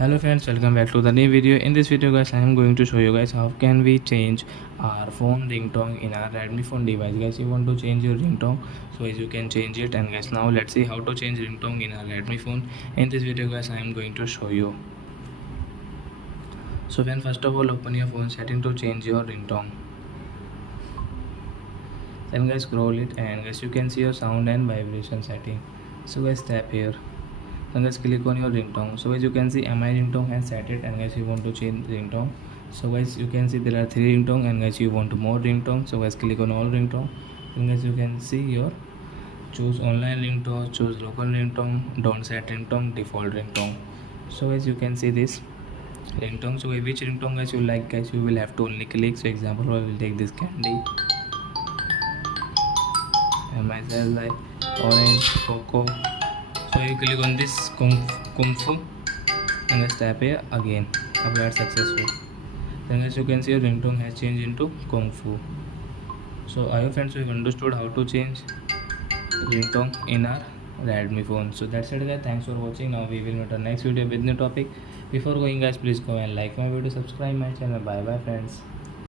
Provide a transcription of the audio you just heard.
Hello friends, welcome back to the new video. In this video guys, I am going to show you guys how can we change our phone ringtone in our Redmi phone device. Guys, you want to change your ringtone, so as you can change it. And guys, now let's see how to change ringtone in our Redmi phone. In this video guys, I am going to show you. So when first of all open your phone setting to change your ringtone, then guys scroll it and guys you can see your sound and vibration setting. So guys tap here and guys click on your ringtone. So guys you can see my ringtone has set it, and guys you want to change ringtone. So guys you can see there are 3 ringtone, and guys you want more ringtone. So guys click on all ringtone, and guys you can see your choose online ringtone, choose local ringtone, don't set ringtone, default ringtone. So guys you can see this ringtone. So which ringtone guys you like, guys you will have to only click. So example I will take this candy, and myself like orange coco. So you click on this kung fu and guys tap here again, applied successful. Then guys you can see your ringtone has changed into kung fu. So I hope friends you have understood how to change ringtone in our Redmi phone. So that's it guys, thanks for watching. Now we will meet our next video with new topic. Before going guys, please go and like my video, subscribe my channel. Bye bye friends.